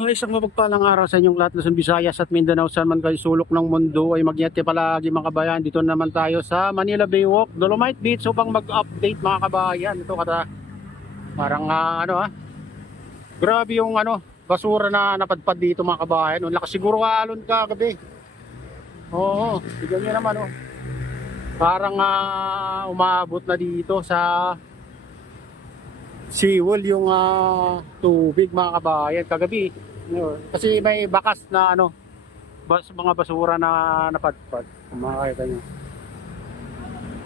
Isang mapagpalang araw sa inyong lahat, Luzon, Visayas at Mindanao, saan man kayo sulok ng mundo ay mag-ingat palagi mga kabayan. Dito naman tayo sa Manila Baywalk, Dolomite Beach upang mag-update mga kabayan. Ito parang grabe yung basura na napadpad dito mga kabayan. Lakas siguro alon kagabi. Oo, tignan nyo naman parang umabot na dito sa seawall yung tubig mga kabayan kagabi. Kasi may bakas na mga basura na napadpad. Makikita nyo.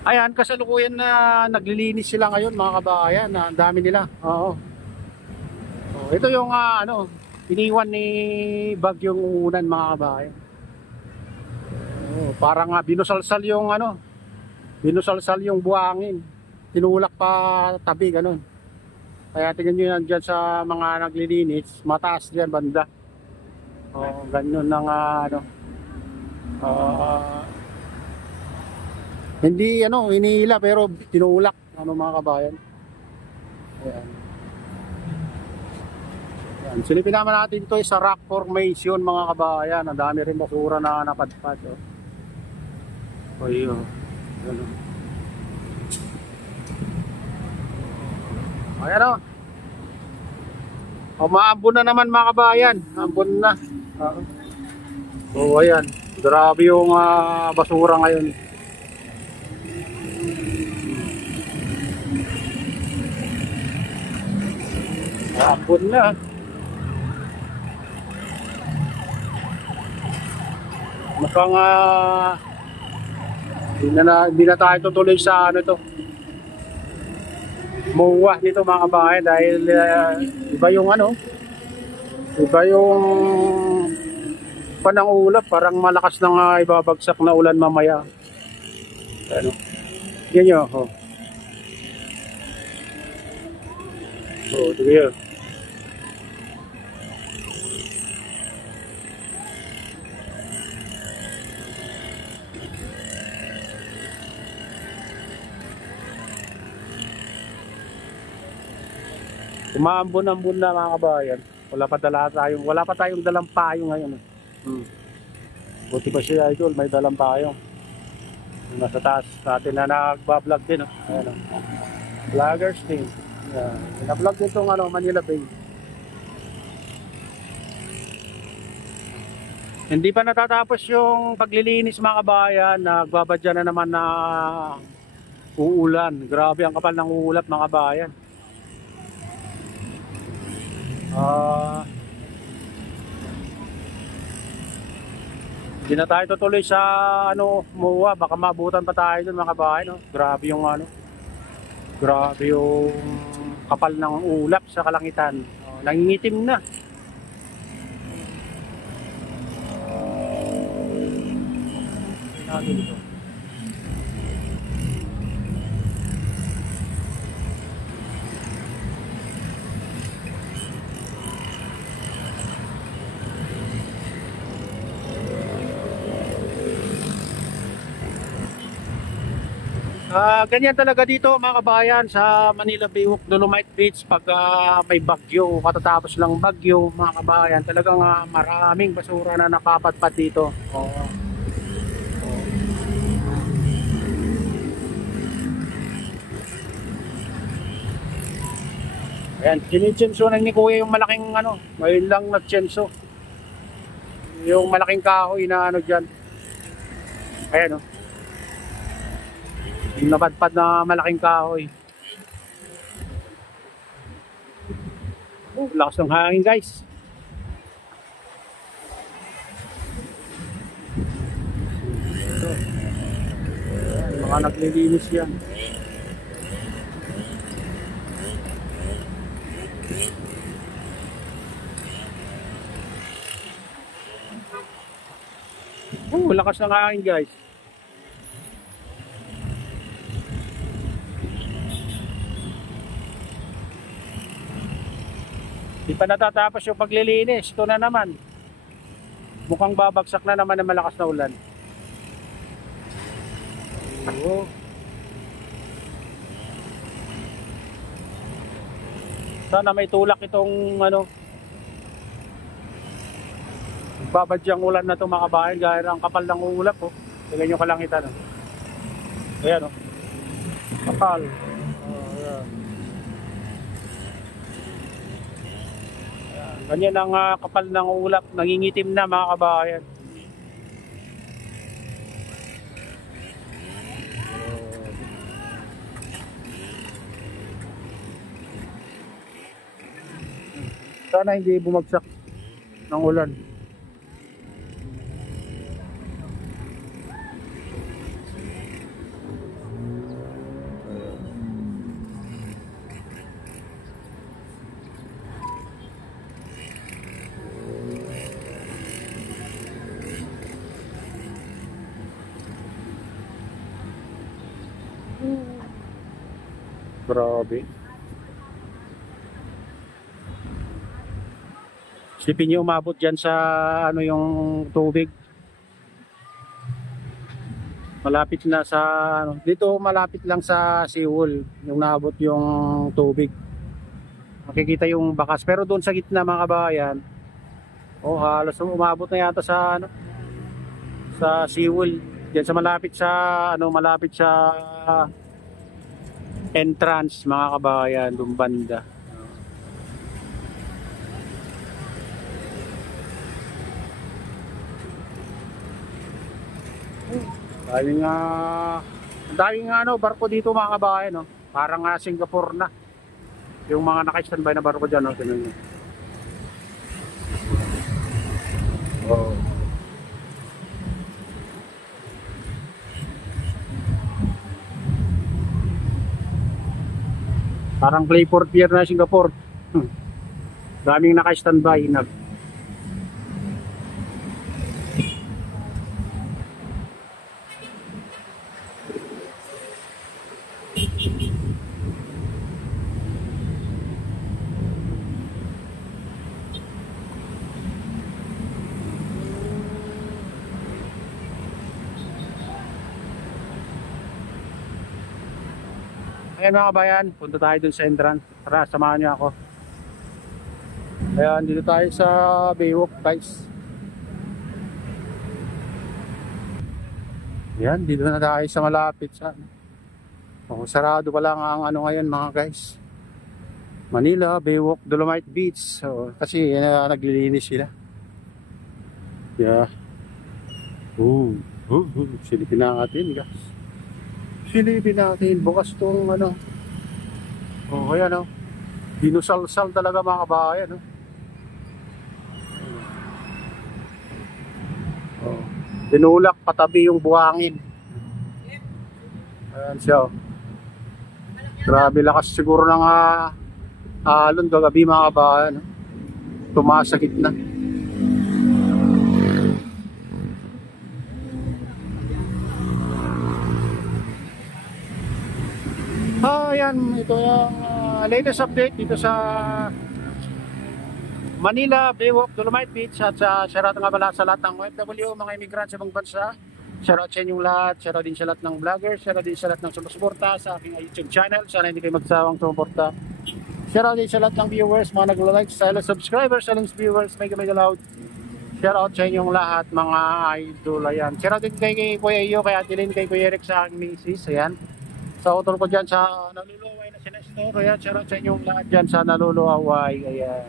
Ayan, kasalukuyan na naglilinis sila ngayon mga kabayan. Ang dami nila. Oo. Ito yung iniwan ni Bagyong Unan mga kabayan. Parang binusalsal yung binusalsal yung buhangin. Tinulak pa tabi ganun. Kaya tingnan nyo yan dyan sa mga naglilinis, mataas dyan banda. Ganyan ng hindi hinihila pero tinulak mga kabayan. Ayan. Ayan. Silipin naman natin ito sa rock formation mga kabayan. Ang dami rin basura na napadpad. Ayan. Ayan umaambon na naman mga kabayan. Ambon na. Ayan. Grabe yung basura ngayon. Ambon na. Mukhang hindi na tayo tutuloy sa MOA nito mga kabayan dahil iba yung panang ulap, parang malakas na ibabagsak na ulan mamaya. Yan nyo ito yun. Umaambon-ambon na mga kabayan. Wala pa tayong dalang payong ngayon. Buti pa siya idol, may dalang payong. Nasa taas natin na nagba-vlog din. Ayan, vloggers din. Na-vlog din itong Manila Bay. Hindi pa natatapos yung paglilinis mga kabayan. Nagbabadya na naman na uulan. Grabe ang kapal ng ulap mga kabayan. Hindi na tayo tutuloy sa MOA, baka mabutan pa tayo dun mga kabayan. Grabe yung grabe yung kapal ng ulap sa kalangitan. Nangingitim na. Dito. Ganyan talaga dito mga kabayan sa Manila Baywalk, Dolomite Beach pag may bagyo, katatapos lang bagyo mga kabayan, talagang maraming basura na nakapadpad dito. Ayan, sinitsenso na ni Kuya yung malaking ngayon lang nagtsenso yung malaking kahoy na dyan. Ayan yung napadpad na malaking kahoy. Lakas ng hangin guys. Mga naglilinis yan. Lakas ng hangin guys. Di pa natatapos yung paglilinis. Ito na naman. Mukhang babagsak na naman ng malakas na ulan. Sana may tulak itong Babadyang ulan na ito mga kabayan, gaya ng kapal ng ulap po. Tignan nyo kalangitan. Ayan o. Kapal. Ayan. Ayan. Ganyan ang kapal ng ulap. Nangingitim na mga kabayan. Sana hindi bumagsak ng ulan. Grabe. Sipin nyo umabot dyan sa ano yung tubig. Malapit na sa ano, dito malapit lang sa seawall yung naabot yung tubig. Makikita yung bakas pero doon sa gitna mga kabayan, oh halos umabot na yata sa ano, sa seawall. Diyan sa malapit sa entrance mga kabayan, doon banda. Daming ano, barko dito mga kabayan, no? Parang Singapore na. Yung mga naka-standby na barko dyan, no? Tingnan nyo. Oh. Parang Clayport Pier na Singapore. Daming naka-standby na. Ayan mga kabayan, punta tayo dun sa entrance. Tara, samahan niyo ako. Ayan, dito tayo sa Baywalk guys. Ayan, dito na tayo sa malapit sa sarado pa lang ang ano ngayon mga guys. Manila, Baywalk, Dolomite Beach. So, kasi naglilinis sila. Yeah. Silipin natin guys. Silipin natin, bukas tong ano. Oh, ayan oh. Dinusal-sal talaga mga kabayan, no? Oh. Tinulak patabi yung buhangin. Ayan siya. Oh. Grabe lakas siguro ng alon kagabi mga kabayan, no? Tumaas sa gitna. Ayan, ito yung latest update dito sa Manila, Baywalk, Dolomite Beach at sa shoutout nga pala sa lahat ng OFW, mga immigrant sa ibang bansa. Shoutout sa inyong lahat, shoutout din sa lahat ng vloggers, shoutout din sa lahat ng sumusuporta sa aking YouTube channel. Sana hindi kayo magsawang sumuporta. Shoutout din sa lahat ng viewers, mga nagla-like, silent subscribers, silent viewers, mega loud. Shoutout sa inyong lahat mga idol. Ayan. Shoutout din kay Kuya Iyo, kay Ate Lynn, kay Kuya Eric sa aking misis. Ayan. Sa utol ko dyan sa naluluway na sinestor. Ayan, shoutout sa inyong lahat dyan sa naluluway. Ayan.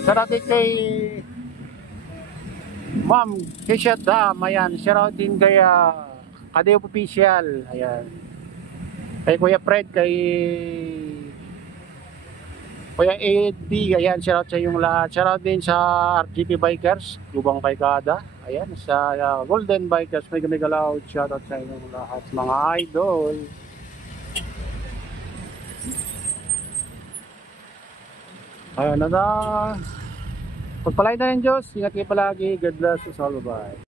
Shoutout din kay Ma'am Kisha Dam. Ayan, shoutout din kay Kadeo Official. Ayan. Kay Kuya Fred, kay Kuya Eddie. Ayan, shoutout sa inyong lahat. Shoutout din sa RGP Bikers, Lubang Baykada. Ayan, sa Golden Bikers, mega loud. Shoutout sa inyong lahat mga idol. Ayan na. Pagpalain na ng Diyos. Ingat kayo palagi. God bless us all. Bye.